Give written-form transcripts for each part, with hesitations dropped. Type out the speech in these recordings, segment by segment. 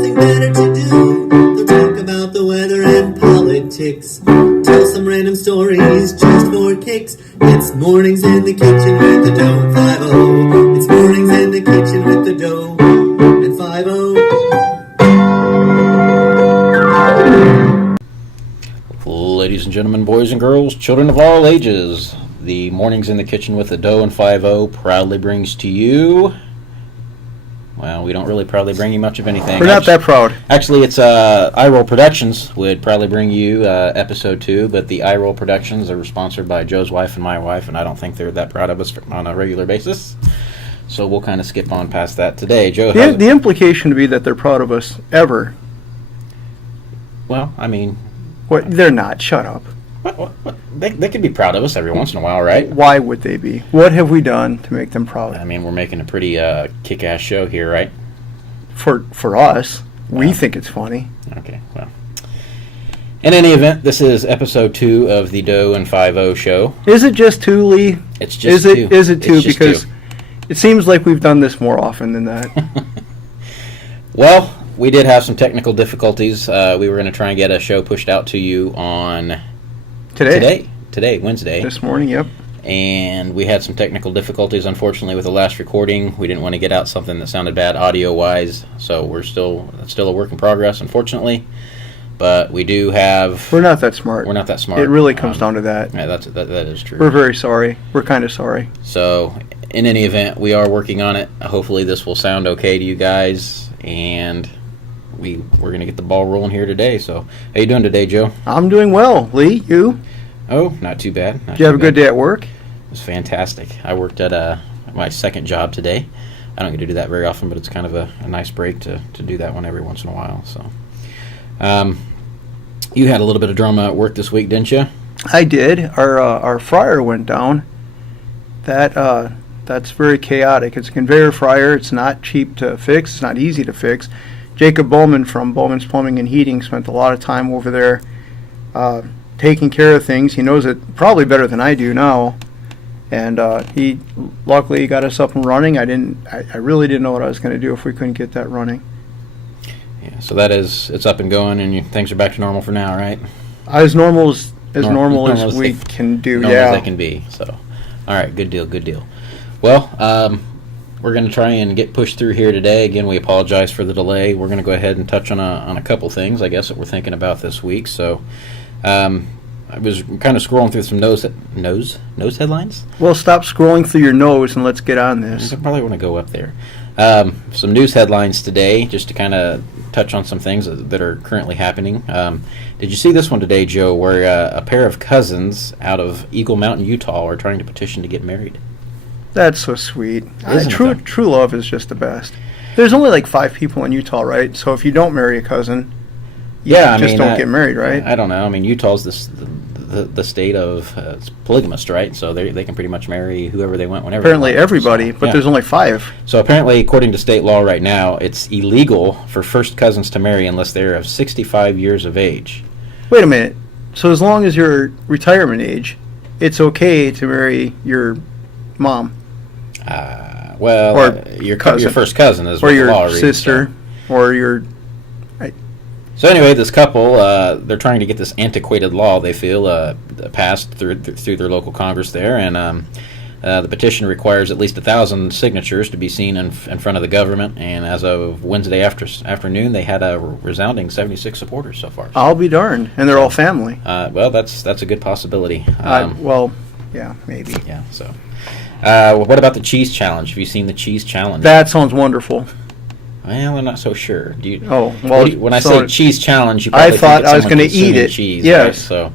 nothing better to do. They'll talk about the weather and politics. Tell some random stories just for kicks. It's Mornings in the Kitchen with the Dough and 5-0. It's Mornings in the Kitchen with the Dough and 5-0. Ladies and gentlemen, boys and girls, children of all ages, the Mornings in the Kitchen with the Dough and 5-0 proudly brings to you... Well, we don't really proudly bring you much of anything. We're not that proud. Actually, it's iRoll Productions would proudly bring you episode 2, but the iRoll Productions are sponsored by Joe's wife and my wife, and I don't think they're that proud of us on a regular basis. So we'll kind of skip on past that today. Joe, the implication to be that they're proud of us ever. Well, I mean... What? They're not. Shut up. What? They could be proud of us every once in a while, right? Why would they be? What have we done to make them proud? I mean, we're making a pretty kick-ass show here, right? For us, we think it's funny. Okay, well. In any event, this is episode 2 of the Dough and 5-0 show. Is it just 2, Lee? It's just 2. Is it 2? Because it seems like we've done this more often than that. Well, we did have some technical difficulties. We were going to try and get a show pushed out to you on... Today, Wednesday. This morning, yep. And we had some technical difficulties, unfortunately, with the last recording. We didn't want to get out something that sounded bad audio-wise, so it's still a work in progress, unfortunately. But we do have... We're not that smart. We're not that smart. It really comes down to that. Yeah, that is true. We're very sorry. We're kind of sorry. So, in any event, we are working on it. Hopefully this will sound okay to you guys, and we're going to get the ball rolling here today. So, how you doing today, Joe? I'm doing well. Lee, you? Oh, not too bad. Did you have a good day at work? It was fantastic. I worked at my second job today. I don't get to do that very often, but it's kind of a nice break to do that one every once in a while. So, you had a little bit of drama at work this week, didn't you? I did. Our fryer went down. That's very chaotic. It's a conveyor fryer. It's not cheap to fix. It's not easy to fix. Jacob Bowman from Bowman's Plumbing and Heating spent a lot of time over there taking care of things. He knows it probably better than I do now, and he luckily got us up and running. I really didn't know what I was going to do if we couldn't get that running. Yeah, so it's up and going, and things are back to normal for now, right? As normal as we can do. Normal as they can be. So, all right, good deal. Well, we're going to try and get pushed through here today. Again, we apologize for the delay. We're going to go ahead and touch on a couple things, I guess, that we're thinking about this week. So. I was kind of scrolling through some nose headlines. Well, stop scrolling through your nose and let's get on this. I probably want to go up there. Some news headlines today, just to kind of touch on some things that are currently happening. Did you see this one today, Joe, where a pair of cousins out of Eagle Mountain, Utah, are trying to petition to get married? That's so sweet. True love is just the best. There's only like 5 people in Utah, right? So if you don't marry a cousin... Yeah, don't get married, right? I don't know. I mean, Utah's the state of it's polygamist, right? So they can pretty much marry whoever they want whenever. Apparently, they want. everybody, but there's only 5. So apparently, according to state law right now, it's illegal for first cousins to marry unless they're of 65 years of age. Wait a minute. So as long as you're retirement age, it's okay to marry your mom. Or your first cousin is what the law reads. Or your sister, or your... So anyway, this couple, they're trying to get this antiquated law, they feel, passed through their local Congress there, and the petition requires at least 1,000 signatures to be seen in front of the government, and as of Wednesday afternoon, they had a resounding 76 supporters so far. I'll be darned, and they're all family. Well, that's a good possibility. Yeah, maybe. Yeah, so. What about the cheese challenge? Have you seen the cheese challenge? That sounds wonderful. Well, I'm not so sure. When I say cheese challenge, you probably thought I was going to eat it. Cheese, yes. Right? So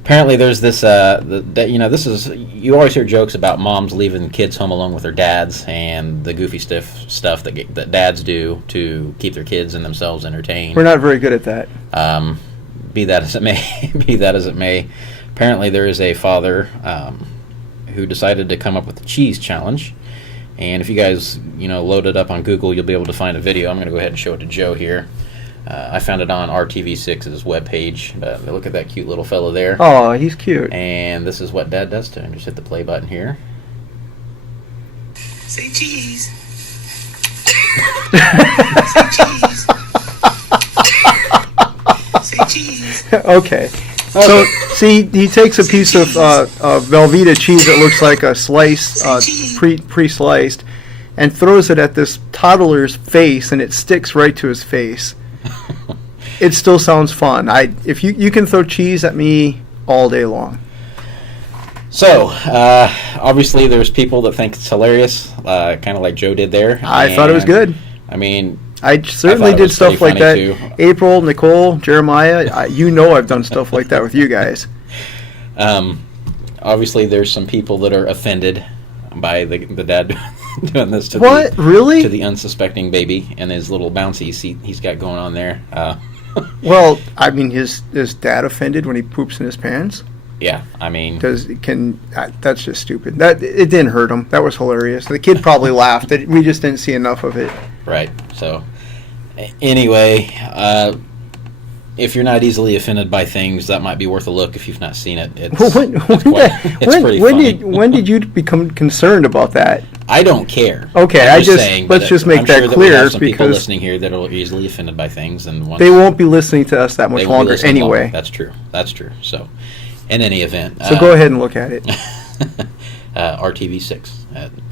apparently, there's this. This is you always hear jokes about moms leaving kids home alone with their dads and the goofy stuff that dads do to keep their kids and themselves entertained. We're not very good at that. Be that as it may, apparently there is a father who decided to come up with the cheese challenge. And if you guys, load it up on Google, you'll be able to find a video. I'm going to go ahead and show it to Joe here. I found it on RTV6's webpage. Look at that cute little fellow there. Oh, he's cute. And this is what Dad does to him. Just hit the play button here. Say cheese. Say cheese. Okay. So, see, he takes a piece of Velveeta cheese that looks like a slice, pre-sliced, and throws it at this toddler's face, and it sticks right to his face. It still sounds fun. If you can throw cheese at me all day long. So, obviously, there's people that think it's hilarious, kind of like Joe did there. I thought it was good. I mean, I certainly did stuff like that. Too. April, Nicole, Jeremiah, I've done stuff like that with you guys. Obviously, there's some people that are offended by the dad doing this to the unsuspecting baby and his little bouncy seat he's got going on there. Well, I mean, is dad offended when he poops in his pants? Yeah, I mean, that's just stupid. That it didn't hurt him. That was hilarious. The kid probably laughed. We just didn't see enough of it. Right. So, anyway, if you're not easily offended by things, that might be worth a look if you've not seen it. It's pretty funny. When did you become concerned about that? I don't care. Okay, let's just make that clear, we have some people because listening here that are easily offended by things, and they won't be listening to us that much longer anyway. That's true. So, in any event, so go ahead and look at it. RTV6,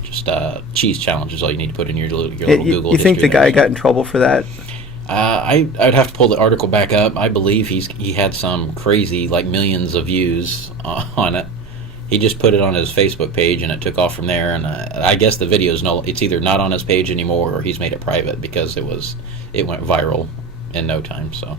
just cheese challenge is all you need to put in your little Google. You think the guy got in trouble for that? I'd have to pull the article back up. I believe he had some crazy, like, millions of views on it. He just put it on his Facebook page, and it took off from there. And I guess the video it's either not on his page anymore, or he's made it private because it went viral in no time. So,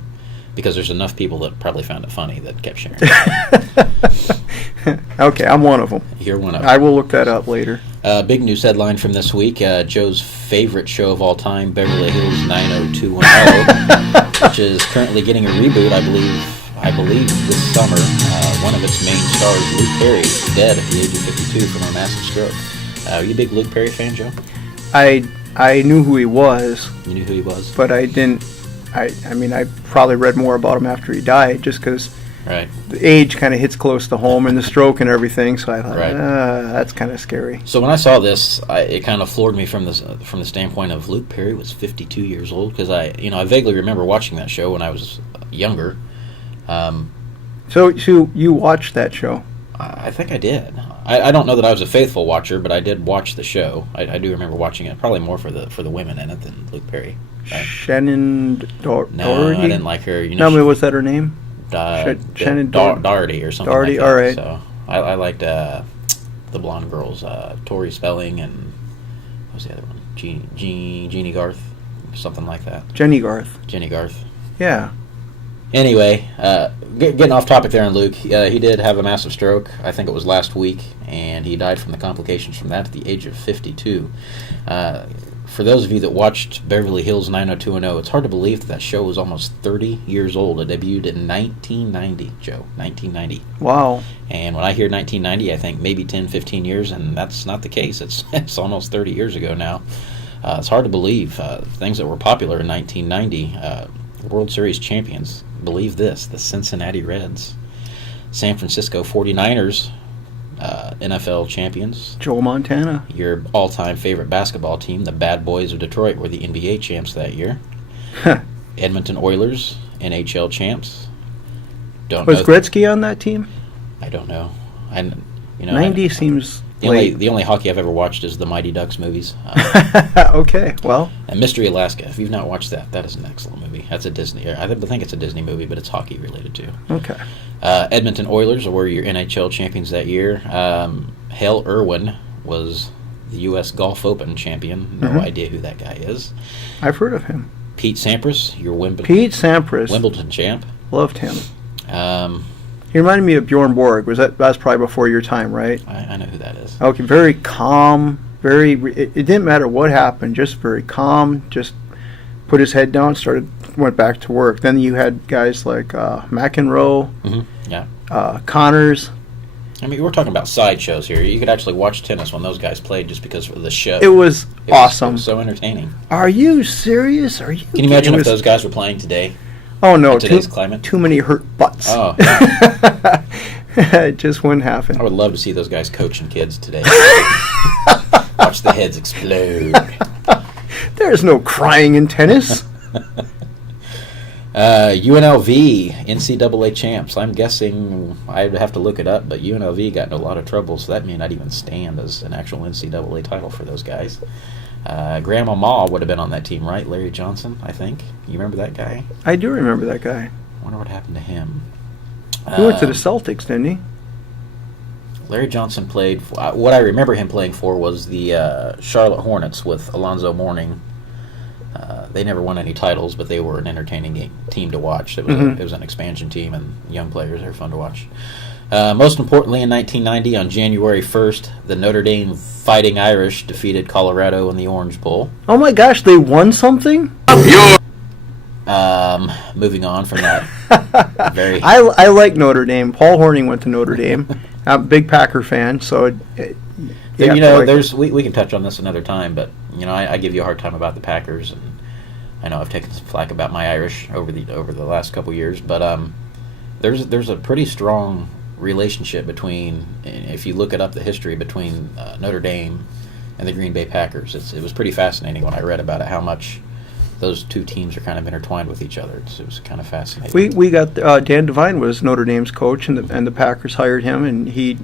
because there's enough people that probably found it funny that kept sharing it. Okay, I'm one of them. You're one of them. I will look that up later. Big news headline from this week: Joe's favorite show of all time, Beverly Hills 90210, which is currently getting a reboot. I believe this summer. One of its main stars, Luke Perry, dead at the age of 52 from a massive stroke. Are you a big Luke Perry fan, Joe? I knew who he was. You knew who he was? But I didn't. I mean, I probably read more about him after he died, just because the age kind of hits close to home and the stroke and everything. So I thought, that's kind of scary. So when I saw this, it kind of floored me from the standpoint of Luke Perry was 52 years old, because I vaguely remember watching that show when I was younger. So you watched that show? I think I did. I don't know that I was a faithful watcher, but I did watch the show. I do remember watching it, probably more for the women in it than Luke Perry. Right? Shannon Doherty? No, I didn't like her. Was that her name? Shannon Doherty or something Doherty, like that. All right. So I liked the blonde girls, Tori Spelling, and what was the other one? Jeannie Garth, something like that. Jenny Garth. Yeah. Anyway, getting off topic there on Luke, he did have a massive stroke. I think it was last week, and he died from the complications from that at the age of 52. For those of you that watched Beverly Hills 90210, it's hard to believe that show was almost 30 years old. It debuted in 1990, Joe, 1990. Wow. And when I hear 1990, I think maybe 10, 15 years, and that's not the case. It's almost 30 years ago now. It's hard to believe things that were popular in 1990. World Series champions. Believe this, the Cincinnati Reds. San Francisco 49ers, NFL champions. Joe Montana. Your all-time favorite basketball team, the Bad Boys of Detroit, were the NBA champs that year. Edmonton Oilers, NHL champs. Was Gretzky on that team? I don't know. 90 seems late. The only hockey I've ever watched is the Mighty Ducks movies. Okay, well. And Mystery Alaska. If you've not watched that is an excellent movie. That's a Disney. I think it's a Disney movie, but it's hockey related too. Okay. Edmonton Oilers were your NHL champions that year. Hale Irwin was the U.S. Golf Open champion. No idea who that guy is. I've heard of him. Pete Sampras, your Wimbledon champ. Loved him. He reminded me of Bjorn Borg. That's probably before your time, right? I know who that is. Okay, very calm. It didn't matter what happened. Just very calm. Just put his head down. Went back to work. Then you had guys like McEnroe. Connors. I mean, we're talking about sideshows here. You could actually watch tennis when those guys played just because of the show. It was awesome. It was so entertaining. Are you serious? Can you imagine if those guys were playing today? Oh, no. In today's climate? Too many hurt butts. Oh, yeah. It just wouldn't happen. I would love to see those guys coaching kids today. Watch the heads explode. There's no crying in tennis. UNLV, NCAA champs. I'm guessing I'd have to look it up, but UNLV got in a lot of trouble, so that may not even stand as an actual NCAA title for those guys. Grandma Ma would have been on that team, right? Larry Johnson, I think. You remember that guy? I do remember that guy. Wonder what happened to him. He went to the Celtics, didn't he? Larry Johnson played. What I remember him playing for was the Charlotte Hornets with Alonzo Mourning. They never won any titles, but they were an entertaining team to watch. It was an expansion team, and young players. They were fun to watch. Most importantly, in 1990, on January 1st, the Notre Dame Fighting Irish defeated Colorado in the Orange Bowl. Oh my gosh, they won something? Moving on from that, very. I like Notre Dame. Paul Horning went to Notre Dame. I'm a big Packer fan, so we can touch on this another time, but I give you a hard time about the Packers, and I know I've taken some flack about my Irish over the last couple years, but there's a pretty strong relationship between, if you look it up, the history between Notre Dame and the Green Bay Packers. It was pretty fascinating when I read about it, how much those two teams are kind of intertwined with each other. It was kind of fascinating. We got Dan Devine was Notre Dame's coach, and the Packers hired him, and he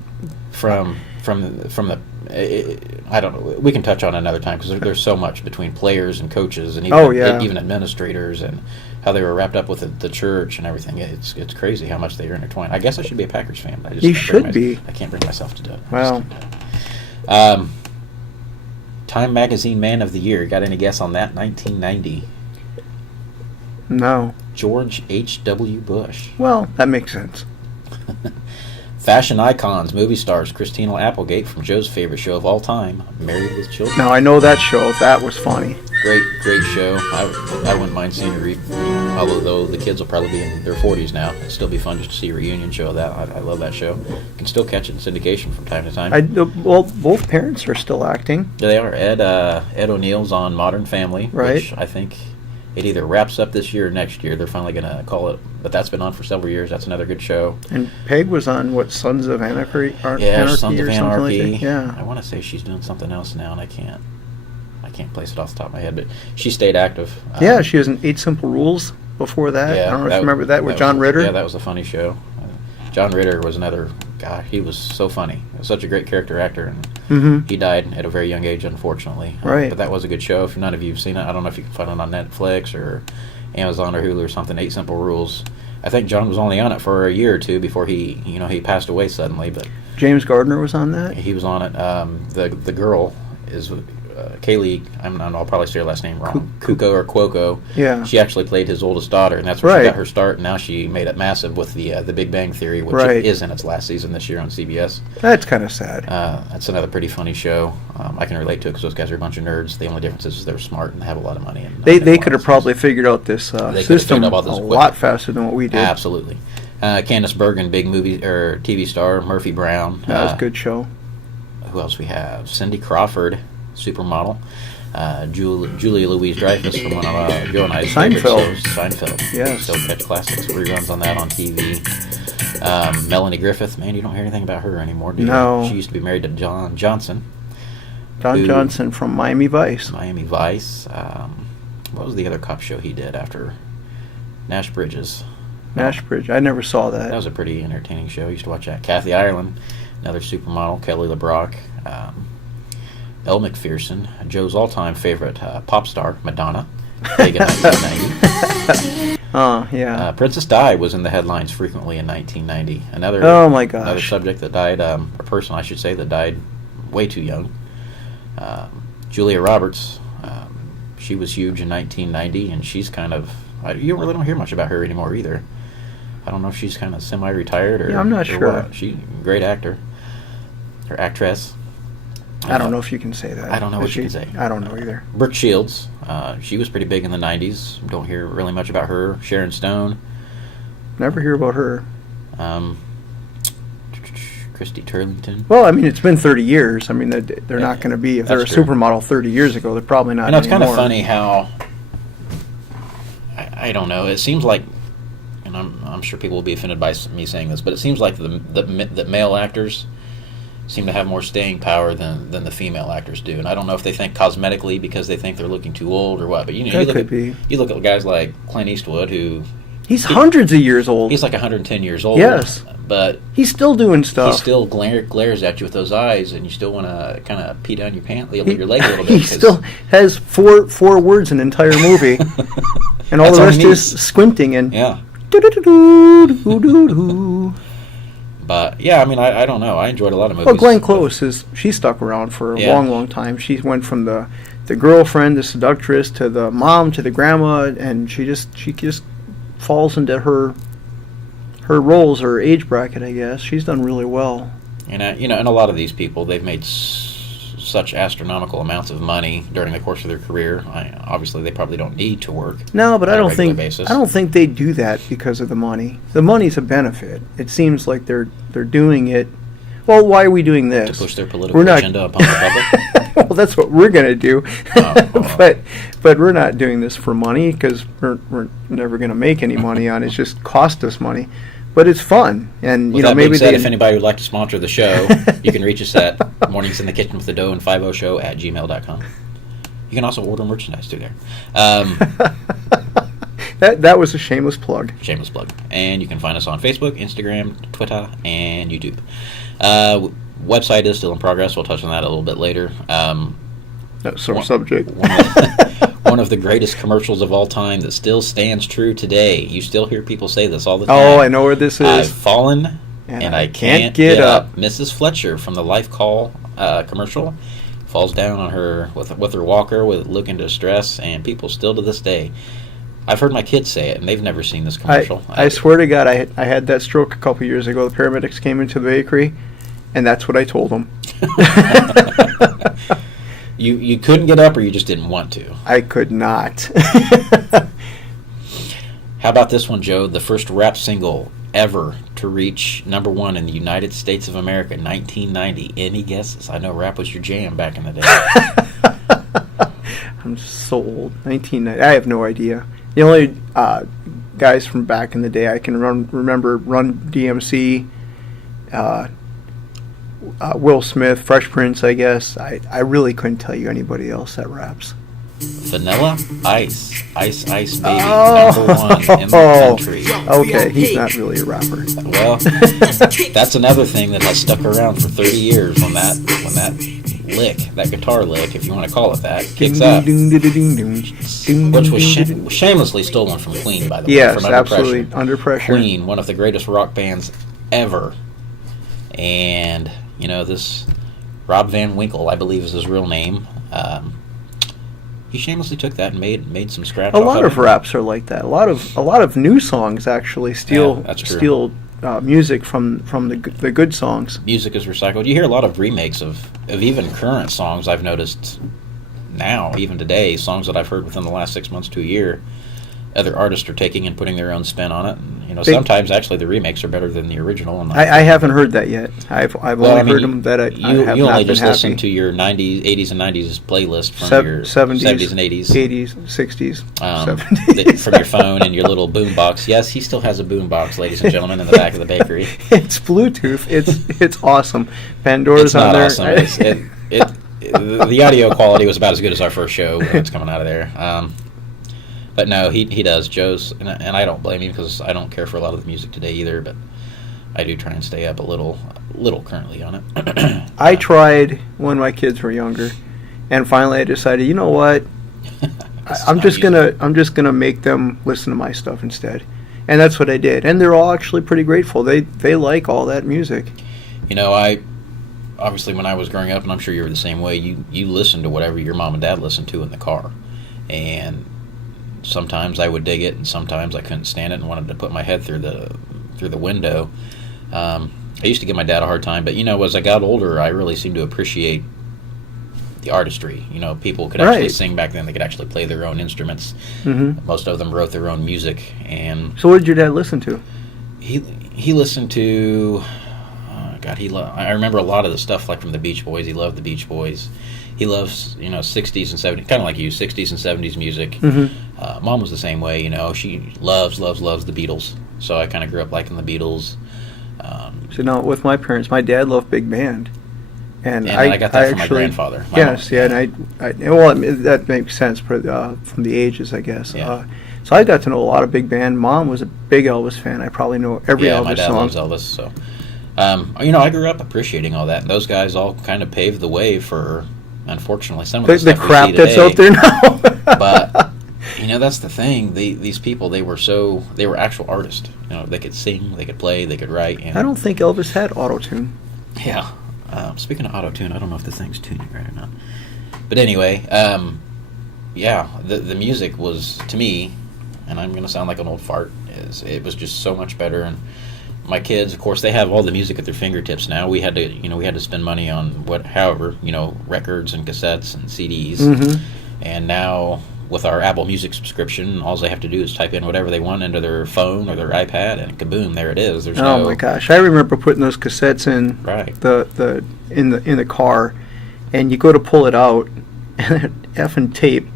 from the. I don't know. We can touch on it another time because there's so much between players and coaches and even administrators and how they were wrapped up with the church and everything. It's crazy how much they are intertwined. I guess I should be a Packers fan, but I just I can't bring myself to do it. Wow. Time Magazine Man of the Year. Got any guess on that? 1990. No. George H.W. Bush. Well, that makes sense. Fashion icons, movie stars, Christina Applegate from Joe's favorite show of all time, Married with Children. Now, I know that show. That was funny. Great show. I wouldn't mind seeing a although the kids will probably be in their 40s now. It'd still be fun just to see a reunion show of that. I love that show. You can still catch it in syndication from time to time. Well, both parents are still acting. Yeah, they are. Ed O'Neill's on Modern Family, right. Which I think it either wraps up this year or next year. They're finally going to call it, but that's been on for several years. That's another good show. And Peg was on, Sons of Anarchy? Sons of Anarchy. Like yeah. I want to say she's doing something else now, and I can't place it off the top of my head, but she stayed active. Yeah, she was in 8 Simple Rules before that. Yeah, I don't know if you remember that with John Ritter. Yeah, that was a funny show. John Ritter was another guy. He was so funny. He was such a great character actor, and he died at a very young age, unfortunately. Right. But that was a good show. If none of you have seen it, I don't know if you can find it on Netflix or Amazon or Hulu or something. 8 Simple Rules. I think John was only on it for a year or two before he passed away suddenly. But James Gardner was on that. He was on it. The girl is Kaylee. I'll probably say her last name wrong. Kuko or Cuoco. Yeah. She actually played his oldest daughter, and that's where she got her start. And now she made it massive with the Big Bang Theory, which is in its last season this year on CBS. That's kind of sad. That's another pretty funny show. I can relate to it because those guys are a bunch of nerds. The only difference is they're smart and have a lot of money. And they could have probably figured out this system a lot faster than what we did. Absolutely. Candice Bergen, big movie or TV star. Murphy Brown. That was a good show. Who else we have? Cindy Crawford, supermodel. Julia Louis-Dreyfus from one of Joe and I's favorite shows, Seinfeld. Yes. Still catch classics, reruns on that on TV. Melanie Griffith, man, you don't hear anything about her anymore, do you? No. She used to be married to John Johnson. Johnson from Miami Vice. Miami Vice. What was the other cop show he did after Nash Bridges? Nash Bridge. I never saw that. That was a pretty entertaining show. I used to watch that. Kathy Ireland, another supermodel. Kelly LeBrock. Elle Macpherson, Joe's all-time favorite pop star, Madonna, big in 1990. Yeah. Princess Di was in the headlines frequently in 1990. Oh my gosh. Another subject that died, a person I should say that died way too young. Julia Roberts, she was huge in 1990, and she's kind of, you really don't hear much about her anymore either. I don't know if she's kind of semi-retired or. Yeah, I'm not sure. What. She's a great actor, or actress. I don't know if you can say that. I don't know what you can say. I don't know either. Brooke Shields, she was pretty big in the 90s. Don't hear really much about her. Sharon Stone. Never hear about her. Christy Turlington. Well, I mean, it's been 30 years. I mean, they're not going to be, if they're a supermodel 30 years ago, they're probably not anymore. It's anymore. kind of funny how, I don't know, it seems like, and I'm sure people will be offended by me saying this, but it seems like the male actors seem to have more staying power than the female actors do. And I don't know if they think cosmetically because they think they're looking too old or what. But you look at guys like Clint Eastwood, who he's hundreds of years old. He's like 110 years old. Yes, but he's still doing stuff. He still glares at you with those eyes, and you still want to kind of pee down your your leg a little bit. He still has four words an entire movie, and all the rest is squinting and yeah. But yeah, I mean, I don't know. I enjoyed a lot of movies. Well, Glenn Close she stuck around for a long time. She went from the girlfriend, the seductress, to the mom, to the grandma, and she just falls into her roles, her age bracket, I guess. She's done really well. And and a lot of these people, they've made such astronomical amounts of money during the course of their career. Obviously, they probably don't need to work. No, but I don't think they do that because of the money. The money's a benefit. It seems like they're doing it. Well, why are we doing this? To push their political agenda upon the public. Well, that's what we're going to do. But we're not doing this for money because we're never going to make any money on it. It's just cost us money. But it's fun, and With that being said, if anybody would like to sponsor the show, you can reach us at morningsinthekitchen with the dough and 50show@gmail.com. You can also order merchandise through there. That was a shameless plug. Shameless plug. And you can find us on Facebook, Instagram, Twitter, and YouTube. Website is still in progress. We'll touch on that a little bit later. That's sore subject. One of the greatest commercials of all time that still stands true today. You still hear people say this all the time. Oh, I know where this is. I've fallen and I can't get up. Mrs. Fletcher from the Life Call commercial falls down on her with her walker, looking distress, and people still to this day. I've heard my kids say it, and they've never seen this commercial. I swear to God, I had that stroke a couple years ago. The paramedics came into the bakery, and that's what I told them. You couldn't get up, or you just didn't want to? I could not. How about this one, Joe? The first rap single ever to reach #1 in the United States of America, 1990. Any guesses? I know rap was your jam back in the day. I'm so old. 1990. I have no idea. The only guys from back in the day I can remember Run DMC, Will Smith, Fresh Prince, I guess. I really couldn't tell you anybody else that raps. Vanilla Ice. Ice Ice Baby, #1 in the country. Okay, he's not really a rapper. Well, that's another thing that has stuck around for 30 years when that lick, that guitar lick, if you want to call it that, kicks up. Which was shamelessly stolen from Queen, by the way. Yes, from absolutely. Under Pressure. Queen, one of the greatest rock bands ever. And, this Rob Van Winkle, I believe is his real name, he shamelessly took that and made some scratch. A lot of raps are like that. A lot of new songs actually steal music from the good songs. Music is recycled. You hear a lot of remakes of even current songs. I've noticed now, even today, songs that I've heard within the last 6 months to a year. Other artists are taking and putting their own spin on it. And, sometimes actually the remakes are better than the original. And I haven't heard that yet. I've only heard them that I have you not only been just happy. listen to your 80s and 90s playlist from your 70s and 80s. 80s, 60s, 70s. From your phone and your little boombox. Yes, he still has a boombox, ladies and gentlemen, in the back of the bakery. It's Bluetooth. It's awesome. Pandora's on there. It's not awesome. The audio quality was about as good as our first show when it's coming out of there. But no, he does. Joe's, and I don't blame him because I don't care for a lot of the music today either, but I do try and stay up a little currently on it. I tried when my kids were younger, and finally I decided, you know what? I'm just gonna make them listen to my stuff instead, and that's what I did. And they're all actually pretty grateful. They like all that music. I obviously when I was growing up, and I'm sure you were the same way. You listened to whatever your mom and dad listened to in the car, and sometimes I would dig it, and sometimes I couldn't stand it and wanted to put my head through the window. I used to give my dad a hard time, but as I got older, I really seemed to appreciate the artistry. People could actually sing back then; they could actually play their own instruments. Mm-hmm. Most of them wrote their own music. And so, what did your dad listen to? He listened to, I remember a lot of the stuff like from the Beach Boys. He loved the Beach Boys. He loves, 60s and 70s, kind of like you, 60s and 70s music. Mm-hmm. Mom was the same way, she loves the Beatles. So I kind of grew up liking the Beatles. So now with my parents, my dad loved big band. And I got that from my grandfather. Yes, yeah, and well, that makes sense from the ages, I guess. Yeah. So I got to know a lot of big band. Mom was a big Elvis fan. I probably know every Elvis song. Yeah, my dad loves Elvis, so. I grew up appreciating all that, and those guys all kind of paved the way for, unfortunately, some of the stuff crap we see that's out there now. But that's the thing. These people, they were actual artists. They could sing, they could play, they could write. I don't think Elvis had auto-tune. Yeah. Speaking of auto-tune, I don't know if the thing's tuning right or not. But anyway, the music was, to me, and I'm going to sound like an old fart, it was just so much better. And my kids, of course, they have all the music at their fingertips now. We had to spend money on records and cassettes and CDs. Mm-hmm. And now with our Apple Music subscription, all they have to do is type in whatever they want into their phone or their iPad, and kaboom, there it is. There's my gosh, I remember putting those cassettes in right. in the car, and you go to pull it out, and effing tape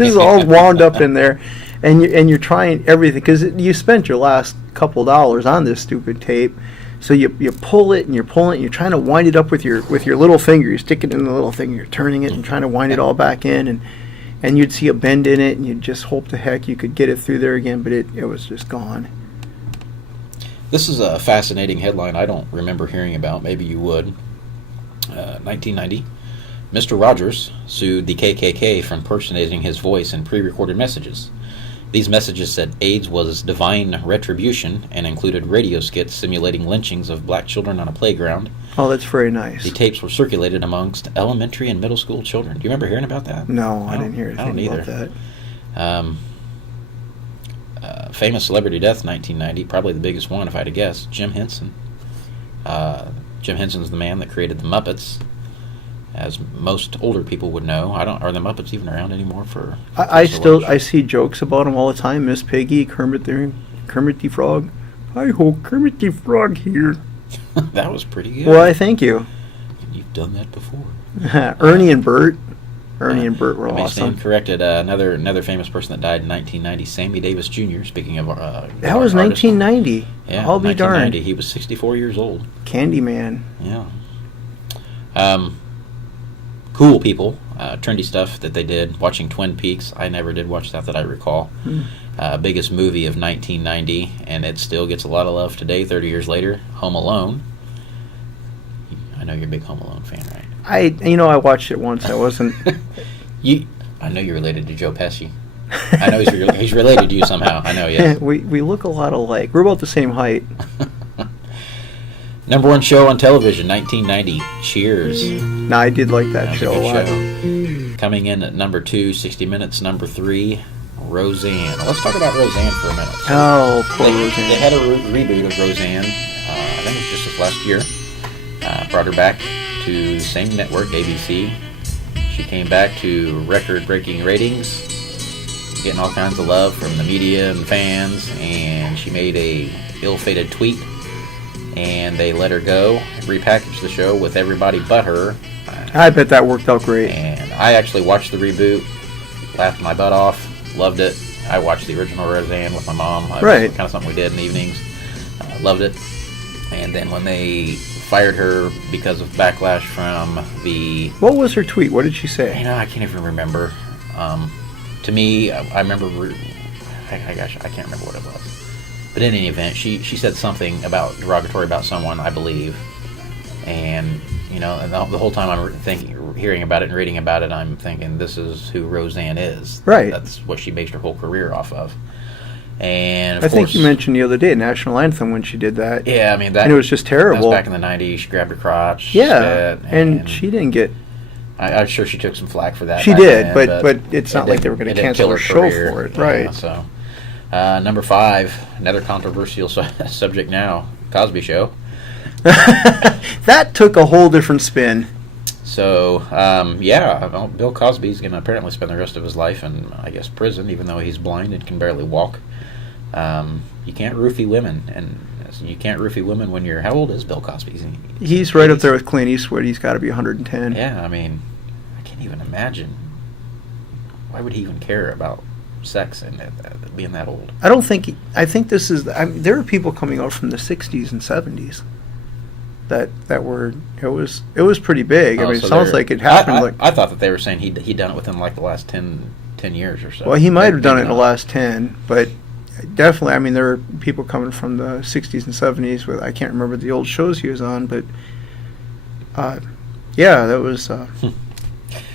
is all wound up in there, and you're trying everything because you spent your last couple dollars on this stupid tape. So you pull it and you're pulling it and you're trying to wind it up with your little finger. You stick it in the little thing, you're turning it and trying to wind it all back in, and you'd see a bend in it and you'd just hope to heck you could get it through there again, but it was just gone. This is a fascinating headline I don't remember hearing about. Maybe you would. 1990, Mr. Rogers sued the KKK for impersonating his voice in pre-recorded messages. These messages said AIDS was divine retribution and included radio skits simulating lynchings of black children on a playground. Oh, that's very nice. The tapes were circulated amongst elementary and middle school children. Do you remember hearing about that? No, I didn't hear anything about that. Famous celebrity death, 1990, probably the biggest one if I had to guess, Jim Henson. Jim Henson's the man that created the Muppets. As most older people would know, are the Muppets even around anymore? I see jokes about them all the time. Miss Piggy, Kermit the Frog. Hi ho, Kermit the Frog here. That was pretty good. Well, thank you. You've done that before. Ernie and Bert. Ernie and Bert were awesome. Corrected. Another famous person that died in 1990, Sammy Davis Jr. Speaking of that was 1990. Yeah, I'll be darned. He was 64 years old. Candyman. Yeah. Cool people, trendy stuff that they did. Watching Twin Peaks, I never did watch that I recall. Biggest movie of 1990, and it still gets a lot of love today, 30 years later. Home Alone. I know you're a big Home Alone fan, right? I watched it once. I wasn't. I know you're related to Joe Pesci. I know he's related to you somehow. I know, yes. We look a lot alike. We're about the same height. Number one show on television, 1990, Cheers. No, I did like that show a lot. Coming in at number 2, 60 Minutes. Number 3, Roseanne. Let's talk about Roseanne for a minute. Poor Roseanne. They had a reboot of Roseanne, I think it was just this last year. Brought her back to the same network, ABC. She came back to record-breaking ratings, getting all kinds of love from the media and fans, and she made a ill-fated tweet. And they let her go, repackaged the show with everybody but her. I bet that worked out great. And I actually watched the reboot, laughed my butt off, loved it. I watched the original Roseanne with my mom. Right. It was kind of something we did in the evenings. Loved it. And then when they fired her because of backlash from the... What was her tweet? What did she say? I can't even remember. To me, I remember... I can't remember what it was. But in any event, she said something derogatory about someone, I believe, and and the whole time I'm hearing about it and reading about it, I'm thinking this is who Roseanne is. Right. That's what she based her whole career off of. And I think you mentioned the other day National Anthem when she did that. Yeah, I mean that. And it was just terrible. That was back in the '90s. She grabbed her crotch. Yeah, and she didn't get. I'm sure she took some flack for that. She did, then, but it's not like they were going to cancel her show for it, right? So. Number 5, another controversial subject now, Cosby Show. That took a whole different spin. So, Bill Cosby's going to apparently spend the rest of his life in, I guess, prison, even though he's blind and can barely walk. You can't roofie women, and you can't roofie women when you're... How old is Bill Cosby? He's right up there with Clint Eastwood. He's got to be 110. Yeah, I mean, I can't even imagine. Why would he even care about sex and being that old? I think this is... there are people coming out from the 60s and 70s that were it was pretty big. I mean, it sounds like it happened. I thought that they were saying he'd done it within like the last 10 years or so. Well, he might have done it in the last 10, but definitely. I mean, there were people coming from the 60s and 70s with, I can't remember the old shows he was on, but yeah, that was.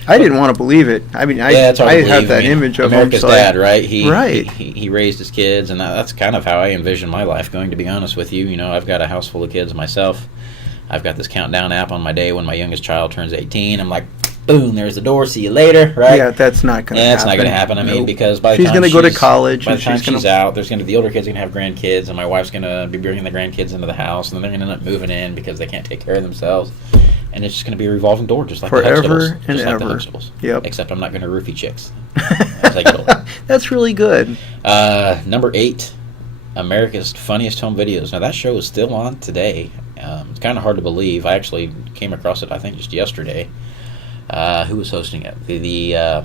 I didn't want to believe it. I mean, I had that image of America's him. dad, right? Right. He raised his kids, and that's kind of how I envision my life going, to be honest with you. You know, I've got a house full of kids myself. I've got this countdown app on my day when my youngest child turns 18. I'm like, boom, there's the door. See you later, right? Yeah, that's not going to happen. Yeah, it's not going to happen. I mean, because by the she's time going to go to college, by the time she's out, there's going to the older kids are going to have grandkids, and my wife's going to be bringing the grandkids into the house, and then they're going to end up moving in because they can't take care of themselves. And it's just going to be a revolving door, just like forever the Huxtables. and just ever. like the Huxtables. Yep. Except I'm not going to roofie chicks as I get older. That's really good. Number 8, America's Funniest Home Videos. Now, that show is still on today. It's kind of hard to believe. I actually came across it, I think, just yesterday. Who was hosting it? The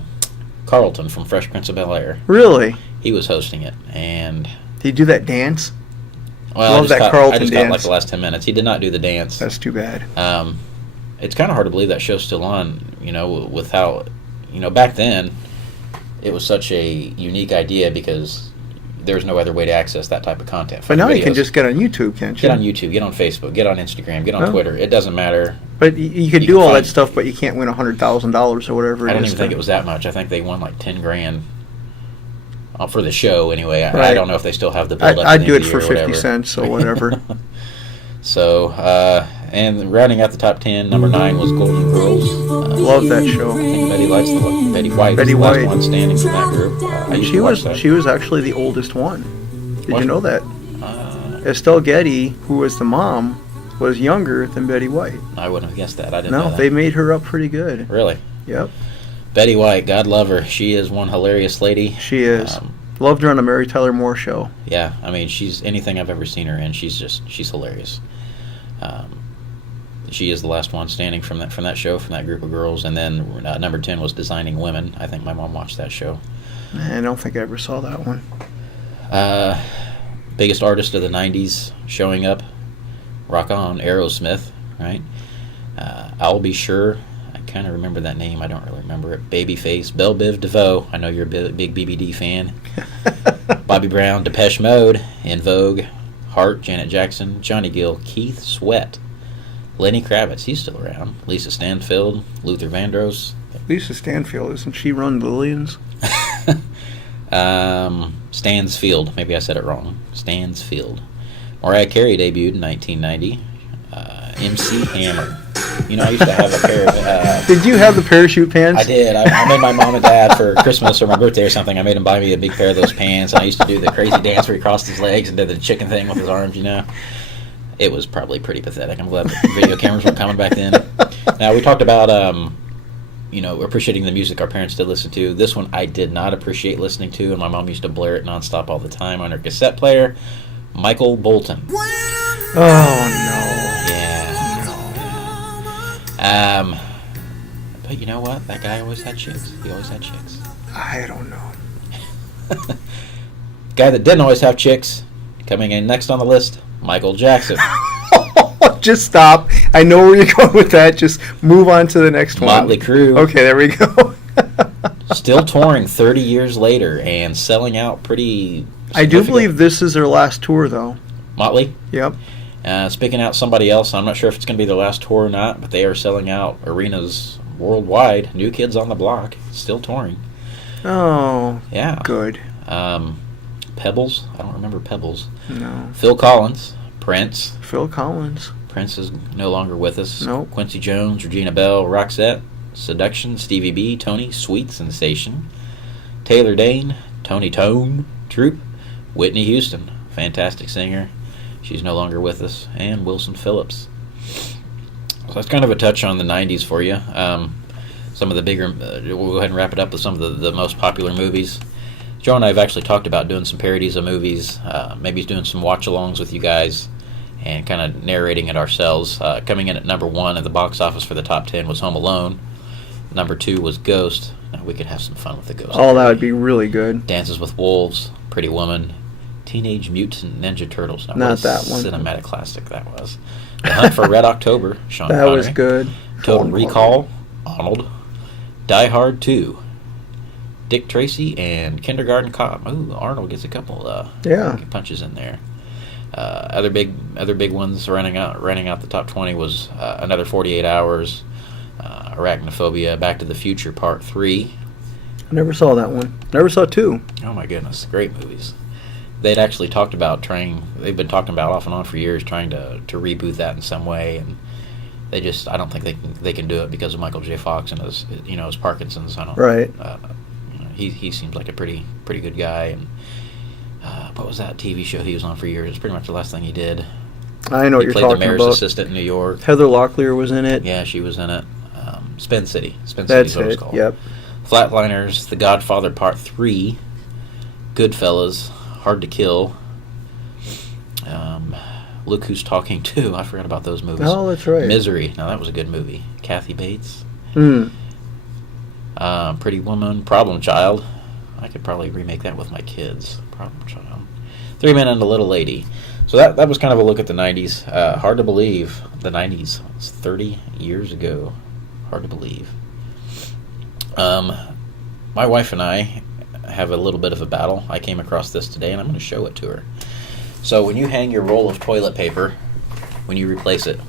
Carlton from Fresh Prince of Bel-Air. Really? He was hosting it. And did he do that dance? well, Love that Carlton I just dance. got like the last 10 minutes. He did not do the dance. That's too bad. It's kind of hard to believe that show's still on, you know, with how, you know, back then it was such a unique idea because there was no other way to access that type of content. But now videos. you can just get on YouTube, can't you? Get on YouTube, get on Facebook, get on Instagram, get on Twitter. It doesn't matter. But you can do all that stuff, but you can't win $100,000 or whatever. I don't even think it was that much. I think they won like 10 grand for the show anyway. Right. I don't know if they still have the build up. I'd do it for 50 cents or whatever. So, and rounding out the top 10, number 9 was Golden Girls. Love that show. I think Betty White is the last one standing from that group. I used to watch that. She was actually the oldest one. Did What? you know that? Estelle Getty, who was the mom, was younger than Betty White. I wouldn't have guessed that. I didn't know No, that. they made her up pretty good. Really? Yep. Betty White, God love her. She is one hilarious lady. She is. Loved her on the Mary Tyler Moore Show. Yeah, I mean, she's anything I've ever seen her in. She's hilarious. She is the last one standing from that show, from that group of girls. And then number 10 was Designing Women. I think my mom watched that show. I don't think I ever saw that one. Biggest artist of the 90s showing up. Rock on, Aerosmith, right? I'll Be Sure. I kind of remember that name. I don't really remember it. Babyface, Belle Biv DeVoe. I know you're a big BBD fan. Bobby Brown, Depeche Mode, In Vogue, Hart, Janet Jackson, Johnny Gill, Keith Sweat, Lenny Kravitz. He's still around. Lisa Stanfield, Luther Vandross. Lisa Stanfield, isn't she run Lillian's? Stansfield. Maybe I said it wrong. Stansfield. Mariah Carey debuted in 1990. MC Hammer. You know, I used to have a pair of... Did you have the parachute pants? I did. I made my mom and dad for Christmas or my birthday or something. I made them buy me a big pair of those pants. And I used to do the crazy dance where he crossed his legs and did the chicken thing with his arms, you know. It was probably pretty pathetic. I'm glad the video cameras were coming back then. Now, we talked about, you know, appreciating the music our parents did listen to. This one I did not appreciate listening to, and my mom used to blare it nonstop all the time on her cassette player. Michael Bolton. Oh, no. Yeah. But you know what? That guy always had chicks. He always had chicks. I don't know. Guy that didn't always have chicks, coming in next on the list, Michael Jackson. Just stop. I know where you're going with that. Just move on to the next one. Motley Crue. Okay, there we go. Still touring 30 years later and selling out pretty I do believe this is their last tour, though. Motley? Yep. Speaking out somebody else, I'm not sure if it's going to be their last tour or not, but they are selling out arenas worldwide. New Kids on the Block, still touring. Oh, yeah. Good. Pebbles? I don't remember Pebbles. No. Phil Collins, Prince. Phil Collins. Prince is no longer with us. Nope. Quincy Jones, Regina Belle, Roxette, Seduction, Stevie B, Tony, Sweet Sensation, Taylor Dane, Tony Tone, Troop, Whitney Houston, fantastic singer. She's no longer with us, and Wilson Phillips. So that's kind of a touch on the 90s for you. Some of the bigger, we'll go ahead and wrap it up with some of the most popular movies. Joe and I have actually talked about doing some parodies of movies, maybe doing some watch-alongs with you guys, and kind of narrating it ourselves. Coming in at number 1 at the box office for the top 10 was Home Alone. Number 2 was Ghost. Now we could have some fun with the Ghost. Oh, that would be really good. Dances with Wolves, Pretty Woman, Teenage Mutant Ninja Turtles. Now, Not what a that one. cinematic classic that was. The Hunt for Red October, Sean That Connery. was good. Total Sean Recall, Arnold. Die Hard 2, Dick Tracy, and Kindergarten Cop. Ooh, Arnold gets a couple Yeah. punches in there. Other big ones running out the top 20 was Another 48 Hours, Arachnophobia, Back to the Future Part 3. I never saw that one. Never saw 2. Oh my goodness, great movies. They'd actually talked about they've been talking about off and on for years trying to reboot that in some way, and I don't think they can do it because of Michael J. Fox and his Parkinson's. I don't. Right. He seems like a pretty good guy. And what was that TV show he was on for years? It's pretty much the last thing he did. I know what He you're played the talking mayor's about. assistant in New York. Heather Locklear was in it. Yeah, she was in it. Spin City. Spin City That's is what it's it. called. Yep. Flatliners, The Godfather Part 3, Goodfellas, Hard to Kill. Look Who's Talking Too. I forgot about those movies. Oh, that's right. Misery. Now that was a good movie. Kathy Bates. Mm. Pretty Woman. Problem Child. I could probably remake that with my kids. Problem Child. 3 Men and a Little Lady. So that was kind of a look at the 90s. Hard to believe the 90s. It's 30 years ago. Hard to believe. My wife and I have a little bit of a battle. I came across this today, and I'm going to show it to her. So when you hang your roll of toilet paper, when you replace it,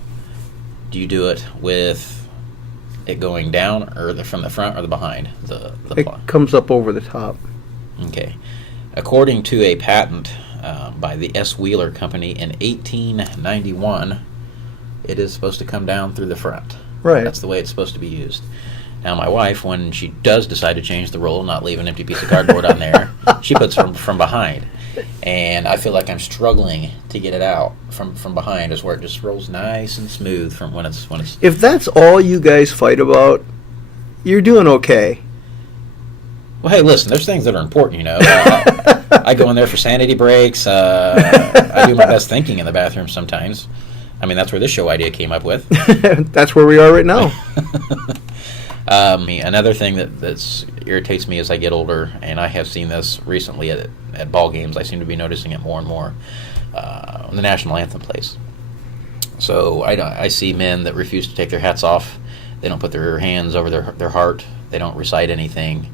do you do it with it going down, or from the front or the behind? It comes up over the top. Okay. According to a patent by the S. Wheeler Company in 1891, it is supposed to come down through the front. Right. That's the way it's supposed to be used. Now, my wife, when she does decide to change the roll, not leave an empty piece of cardboard on there, she puts from behind. And I feel like I'm struggling to get it out from behind, is where it just rolls nice and smooth from when it's. If that's all you guys fight about, you're doing okay. Well, hey, listen, there's things that are important, you know. I go in there for sanity breaks. I do my best thinking in the bathroom sometimes. I mean, that's where this show idea came up with. That's where we are right now. Another thing that irritates me as I get older, and I have seen this recently at ball games, I seem to be noticing it more and more, the national anthem plays. So I see men that refuse to take their hats off. They don't put their hands over their heart. They don't recite anything.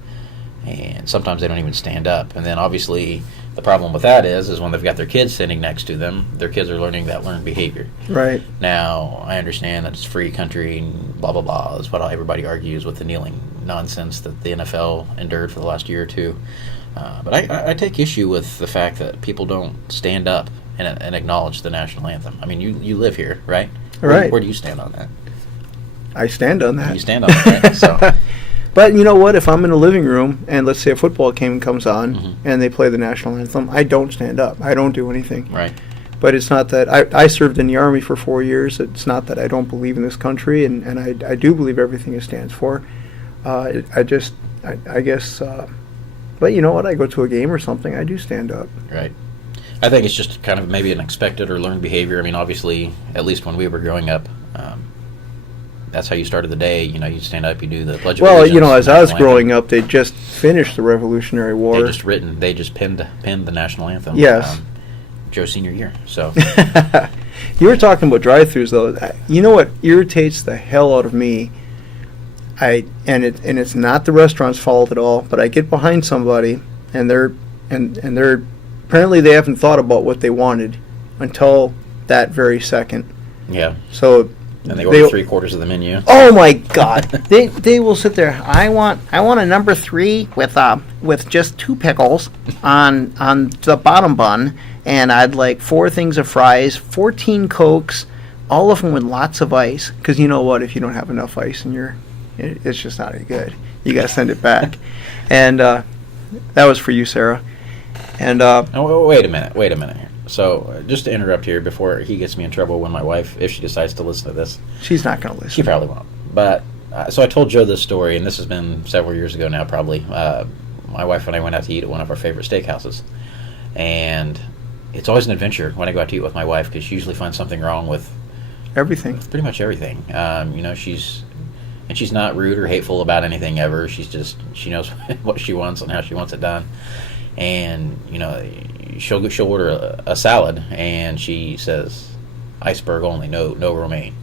And sometimes they don't even stand up. And then obviously the problem with that is when they've got their kids sitting next to them, their kids are learning that learned behavior. Right. Now, I understand that it's a free country and blah, blah, blah. That's what everybody argues with the kneeling nonsense that the NFL endured for the last year or two. But I take issue with the fact that people don't stand up and acknowledge the national anthem. I mean, you live here, right? Right. Where do you stand on that? I stand on that. You stand on that, right? So. But you know what? If I'm in a living room and let's say a football game comes on Mm-hmm. and they play the national anthem, I don't stand up. I don't do anything. Right. But it's not that I served in the Army for 4 years. It's not that I don't believe in this country, and I do believe everything it stands for. I guess, but you know what? I go to a game or something, I do stand up. Right. I think it's just kind of maybe an expected or learned behavior. I mean, obviously, at least when we were growing up, that's how you started the day. You know, you stand up, you do the Pledge of Well, Allegiance. you know, as I was growing up, they just finished the Revolutionary War. They just pinned the national anthem. Yes. Joe's senior year. So. You were talking about drive-thrus, though. You know what irritates the hell out of me? And it's not the restaurant's fault at all. But I get behind somebody, and they're apparently they haven't thought about what they wanted until that very second. Yeah. So. And they order 3/4 of the menu. Oh my God! they will sit there. I want a number 3 with just 2 pickles on the bottom bun, and I'd like 4 things of fries, 14 Cokes, all of them with lots of ice. Because you know what? If you don't have enough ice in it's just not any good. You got to send it back. And that was for you, Sarah. And oh, wait a minute here. So, just to interrupt here before he gets me in trouble when my wife, if she decides to listen to this. She's not going to listen. She probably won't. But, so I told Joe this story, and this has been several years ago now, probably. My wife and I went out to eat at one of our favorite steakhouses. And it's always an adventure when I go out to eat with my wife, because she usually finds something wrong with everything. With pretty much everything. You know, she's not rude or hateful about anything ever. She knows what she wants and how she wants it done. And, you know, she'll order a salad, and she says iceberg only, no romaine.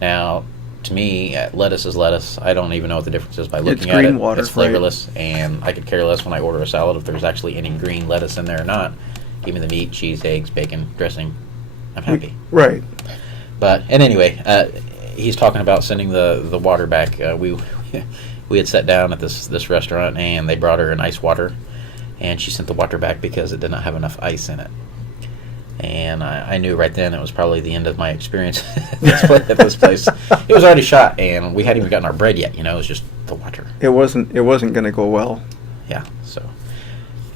Now, to me, lettuce is lettuce. I don't even know what the difference is by looking at it. Green water, it's flavorless, and I could care less when I order a salad if there's actually any green lettuce in there or not. Give me the meat, cheese, eggs, bacon, dressing. I'm happy. Right. And anyway, he's talking about sending the water back. We had sat down at this restaurant, and they brought her an ice water, and she sent the water back because it did not have enough ice in it. And I knew right then it was probably the end of my experience at this place. It was already shot, and we hadn't even gotten our bread yet. It was just the water. It wasn't going to go well. Yeah. So,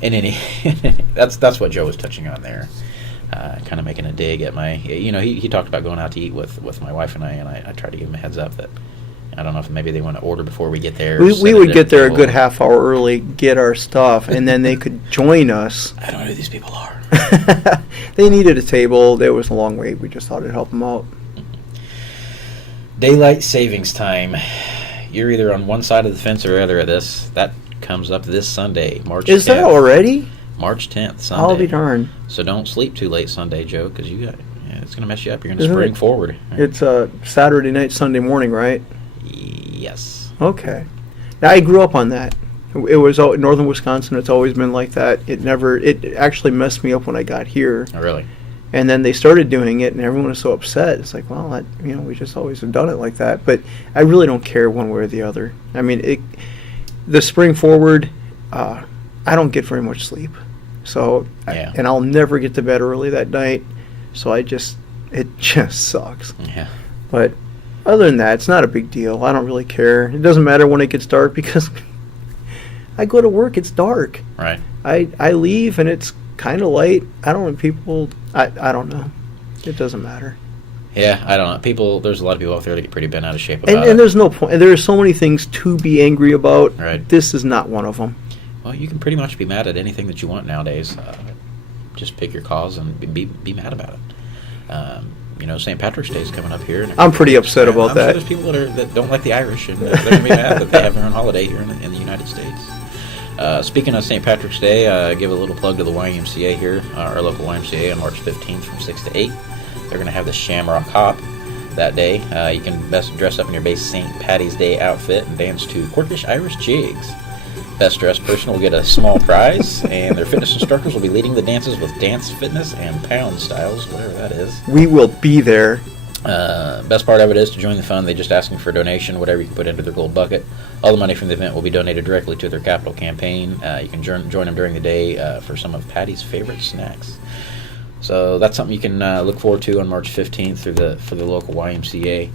and that's what Joe was touching on there, kind of making a dig at my. He talked about going out to eat with my wife and I tried to give him a heads up that. I don't know if maybe they want to order before we get there. We would get there a good half hour early, get our stuff, and then they could join us. I don't know who these people are. They needed a table. There was a long wait. We just thought it'd help them out. Daylight savings time. You're either on one side of the fence or the other of this. That comes up this Sunday, March 10th. Is that already? March 10th, Sunday. I'll be darned. So don't sleep too late Sunday, Joe, because it's going to mess you up. You're going to spring forward. It's Saturday night, Sunday morning, right? Yes. Okay. Now, I grew up on that. It was in northern Wisconsin. It's always been like that. It actually messed me up when I got here. Oh, really? And then they started doing it, and everyone was so upset. It's like, well, we just always have done it like that. But I really don't care one way or the other. I mean, the spring forward, I don't get very much sleep. So, yeah. And I'll never get to bed early that night. So it just sucks. Yeah. But other than that, it's not a big deal. I don't really care. It doesn't matter when it gets dark because I go to work, it's dark. Right. I leave and it's kind of light. I don't want people. I don't know. It doesn't matter. Yeah, I don't know. There's a lot of people out there that get pretty bent out of shape about it. And there's no point. There are so many things to be angry about. Right. This is not one of them. Well, you can pretty much be mad at anything that you want nowadays. Just pick your cause and be mad about it. St. Patrick's Day is coming up here. I'm pretty upset about that. I'm sure there's people that don't like the Irish, and they're going to be mad that they have their own holiday here in the United States. Speaking of St. Patrick's Day, give a little plug to the YMCA here, our local YMCA, on March 15th from 6 to 8. They're going to have the Shamrock Hop that day. You can best dress up in your base St. Patty's Day outfit and dance to Corkish Irish jigs. Best dressed person will get a small prize, and their fitness instructors will be leading the dances with dance fitness and pound styles, whatever that is. We will be there. Best part of it is to join the fund. They're just asking for a donation, whatever you can put into their gold bucket. All the money from the event will be donated directly to their capital campaign. You can join them during the day for some of Patty's favorite snacks. So that's something you can look forward to on March 15th for the local YMCA.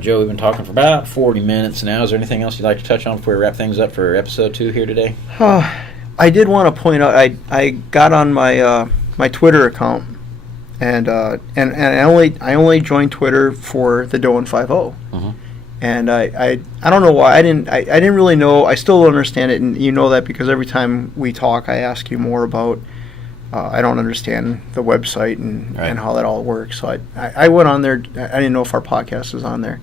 Joe, we've been talking for about 40 minutes now. Is there anything else you'd like to touch on before we wrap things up for episode 2 here today? I did want to point out, I got on my my Twitter account, and I only joined Twitter for the Doan 5-0. Uh-huh. And I don't know why I didn't really know. I still don't understand it, and you know that because every time we talk, I ask you more about. I don't understand the website and how that all works. So I went on there. I didn't know if our podcast was on there.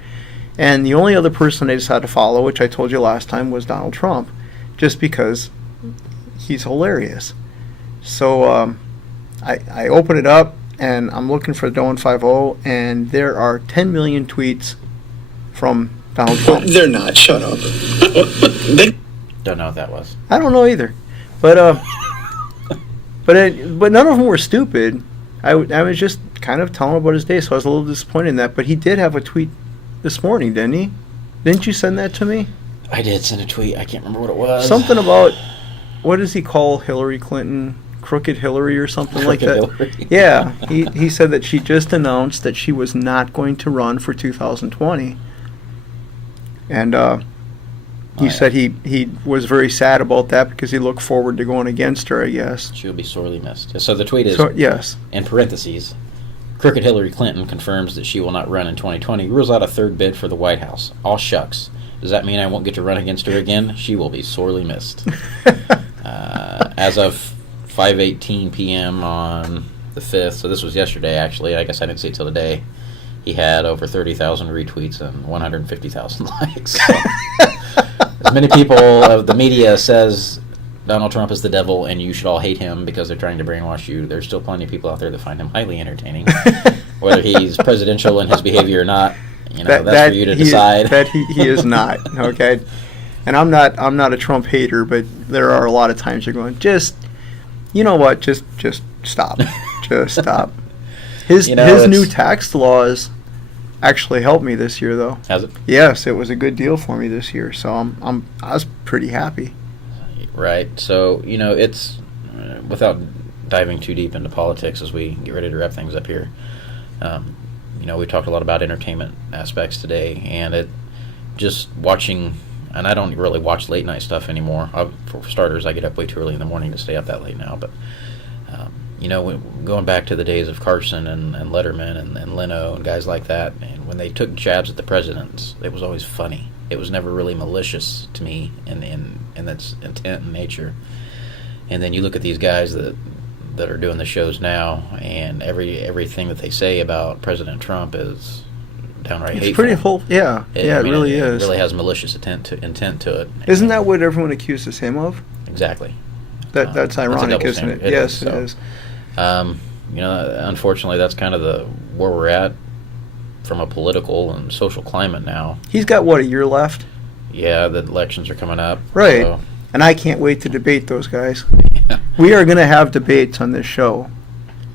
And the only other person I decided to follow, which I told you last time, was Donald Trump, just because he's hilarious. So I open it up, and I'm looking for Doan 5-0, and there are 10 million tweets from Donald Trump. They're not. Shut up. Don't know what that was. I don't know either. But but none of them were stupid. I was just kind of telling him about his day, so I was a little disappointed in that. But he did have a tweet this morning, didn't he? Didn't you send that to me? I did send a tweet. I can't remember what it was. Something about, what does he call Hillary Clinton? Crooked Hillary or something like that? Hillary. Yeah. He said that she just announced that she was not going to run for 2020. And he said he was very sad about that because he looked forward to going against her, I guess. She'll be sorely missed. So the tweet is, yes. In parentheses, Crooked Hillary Clinton confirms that she will not run in 2020, rules out a third bid for the White House. All shucks. Does that mean I won't get to run against her again? She will be sorely missed. As of 5:18 p.m. on the 5th, so this was yesterday actually, I guess I didn't see it till today, he had over 30,000 retweets and 150,000 likes. So, as many people of the media says Donald Trump is the devil and you should all hate him because they're trying to brainwash you, there's still plenty of people out there that find him highly entertaining. Whether he's presidential in his behavior or not, that's for you to decide. He is not, okay? And I'm not a Trump hater, but there are a lot of times you're going, you know what, just stop. Just stop. His new tax laws actually helped me this year, though. Has it? Yes, it was a good deal for me this year, so I was pretty happy. Right. So, it's without diving too deep into politics as we get ready to wrap things up here. We talked a lot about entertainment aspects today, and it just watching. And I don't really watch late night stuff anymore. For starters, I get up way too early in the morning to stay up that late now. But going back to the days of Carson and Letterman and Leno and guys like that, and when they took jabs at the presidents, it was always funny. It was never really malicious to me in its intent and nature. And then you look at these guys that are doing the shows now, and everything that they say about President Trump is downright hateful. It's pretty full. Yeah, it really is. It really has malicious intent to it. Isn't that what everyone accuses him of? Exactly. That's ironic, isn't it? Yes, it is. Unfortunately, that's kind of where we're at from a political and social climate now. He's got, a year left? Yeah, the elections are coming up. Right. So. And I can't wait to debate those guys. We are going to have debates on this show.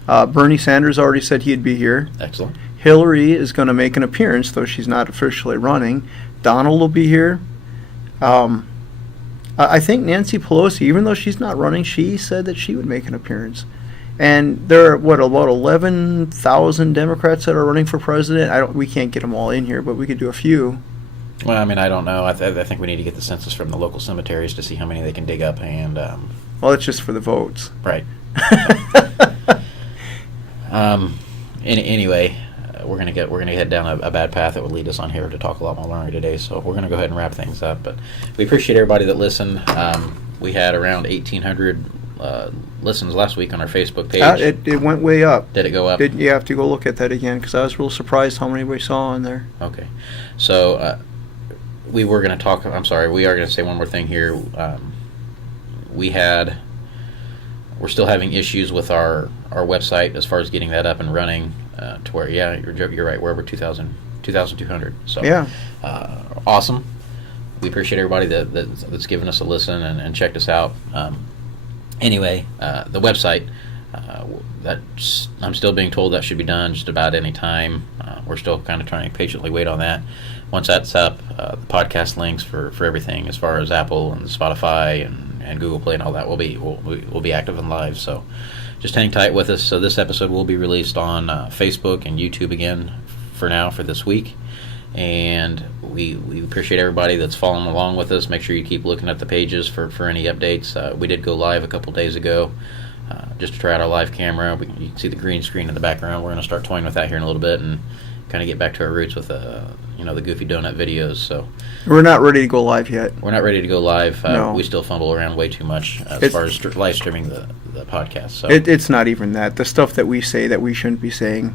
Bernie Sanders already said he'd be here. Excellent. Hillary is going to make an appearance, though she's not officially running. Donald will be here. I think Nancy Pelosi, even though she's not running, she said that she would make an appearance. And there are, about 11,000 Democrats that are running for president? We can't get them all in here, but we could do a few. Well, I don't know. I think we need to get the census from the local cemeteries to see how many they can dig up. And well, it's just for the votes. Right. Anyway, we're gonna head down a bad path that would lead us on here to talk a lot more longer today. So we're gonna go ahead and wrap things up. But we appreciate everybody that listened. We had around 1,800 listens last week on our Facebook page. It went way up. Did it go up? You have to go look at that again because I was real surprised how many we saw on there. Okay, so we were going to talk. I'm sorry, we are going to say one more thing here. We're still having issues with our website as far as getting that up and running to where, you're right, we're over 2,200. So yeah, awesome. We appreciate everybody that's given us a listen and checked us out. Anyway, the website, I'm still being told that should be done just about any time. We're still kind of trying to patiently wait on that. Once that's up, the podcast links for everything as far as Apple and Spotify and Google Play and all that will be active and live. So just hang tight with us. So this episode will be released on Facebook and YouTube again for this week. And we appreciate everybody that's following along with us. Make sure you keep looking at the pages for any updates. We did go live a couple days ago just to try out our live camera. You can see the green screen in the background. We're going to start toying with that here in a little bit and kind of get back to our roots with the Goofy Donut videos. So we're not ready to go live yet. We're not ready to go live. No. We still fumble around way too much as far as live streaming the podcast. So it's not even that. The stuff that we say that we shouldn't be saying.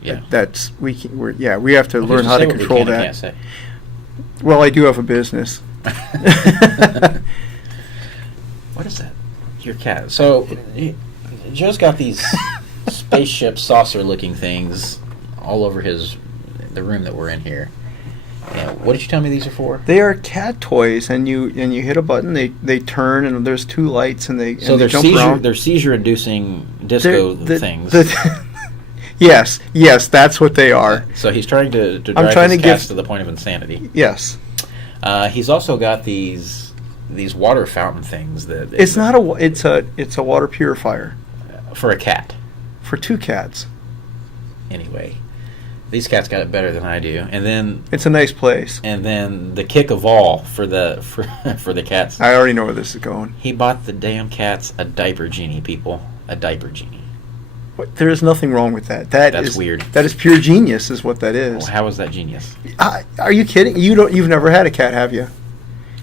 Yeah, we have to learn how to control that. Can't say. Well, I do have a business. What is that? Your cat. So Joe's got these spaceship saucer-looking things all over the room that we're in here. What did you tell me these are for? They are cat toys, and you hit a button, they turn, and there's two lights, and they they're jump around. They're seizure-inducing disco things. Yes, that's what they are. So he's trying to drive his cats to the point of insanity. Yes. He's also got these water fountain things that it's a water purifier for a cat. For two cats. Anyway, these cats got it better than I do. And then it's a nice place. And then the kick of all for the cats. I already know where this is going. He bought the damn cats a diaper genie, people. A diaper genie. There is nothing wrong with that. That's weird. That is pure genius, is what that is. Well, how is that genius? Are you kidding? You've never had a cat, have you?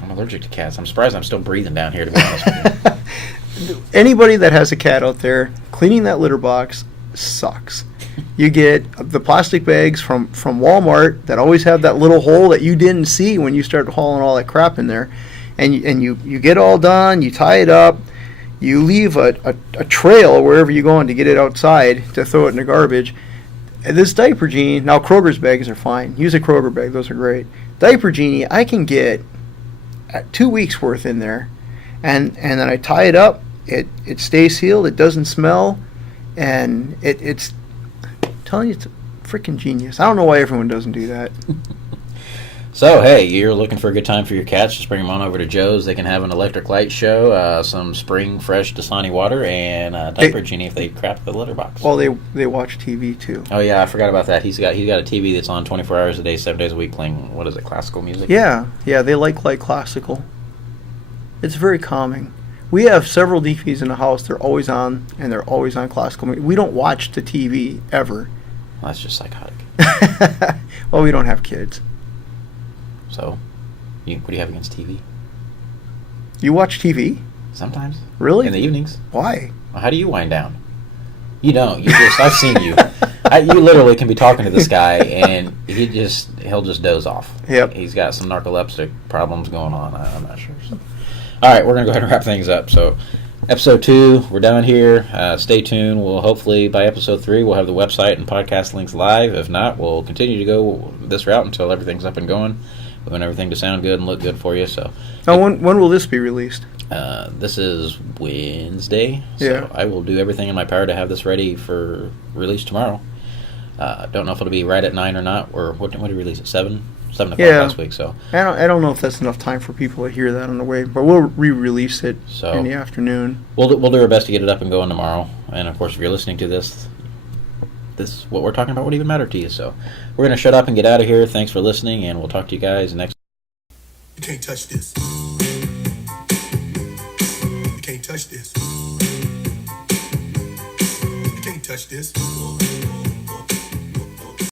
I'm allergic to cats. I'm surprised I'm still breathing down here, to be honest with you. Anybody that has a cat out there, cleaning that litter box sucks. You get the plastic bags from Walmart that always have that little hole that you didn't see when you start hauling all that crap in there. and you get all done, you tie it up, you leave a trail wherever you're going to get it outside to throw it in the garbage. And this Diaper Genie, now Kroger's bags are fine. Use a Kroger bag, those are great. Diaper Genie, I can get 2 weeks worth in there, and then I tie it up. It stays sealed. It doesn't smell, and it's I'm telling you, it's freaking genius. I don't know why everyone doesn't do that. So, hey, you're looking for a good time for your cats, just bring them on over to Joe's. They can have an electric light show, some spring fresh Dasani water, and a Diaper Genie if they crap the litter box. Well, they watch TV too. Oh yeah, I forgot about that. He's got a TV that's on 24 hours a day, 7 days a week, playing, what is it, classical music? Yeah, they like classical. It's very calming. We have several DVDs in the house. They're always on, and they're always on classical music. We don't watch the TV ever. Well, that's just psychotic. Well, we don't have kids. So, what do you have against TV? You watch TV? Sometimes. Really? In the evenings. Why? Well, how do you wind down? You don't. I've seen you. You literally can be talking to this guy, and he'll just doze off. Yep. He's got some narcoleptic problems going on. I'm not sure. So. All right, we're going to go ahead and wrap things up. So, episode 2, we're done here. Stay tuned. We'll hopefully, by episode 3, we'll have the website and podcast links live. If not, we'll continue to go this route until everything's up and going. We want everything to sound good and look good for you. So, now, when will this be released? This is Wednesday. So yeah. I will do everything in my power to have this ready for release tomorrow. Don't know if it'll be right at 9 or not. Or what did we release at 7? 7 o'clock last week. So I don't know if that's enough time for people to hear that on the way, but we'll re-release it in the afternoon. We'll do our best to get it up and going tomorrow. And of course, if you're listening to this what we're talking about won't even matter to you. So we're gonna shut up and get out of here. Thanks for listening, and we'll talk to you guys next. You can't touch this. You can't touch this. You can't touch this.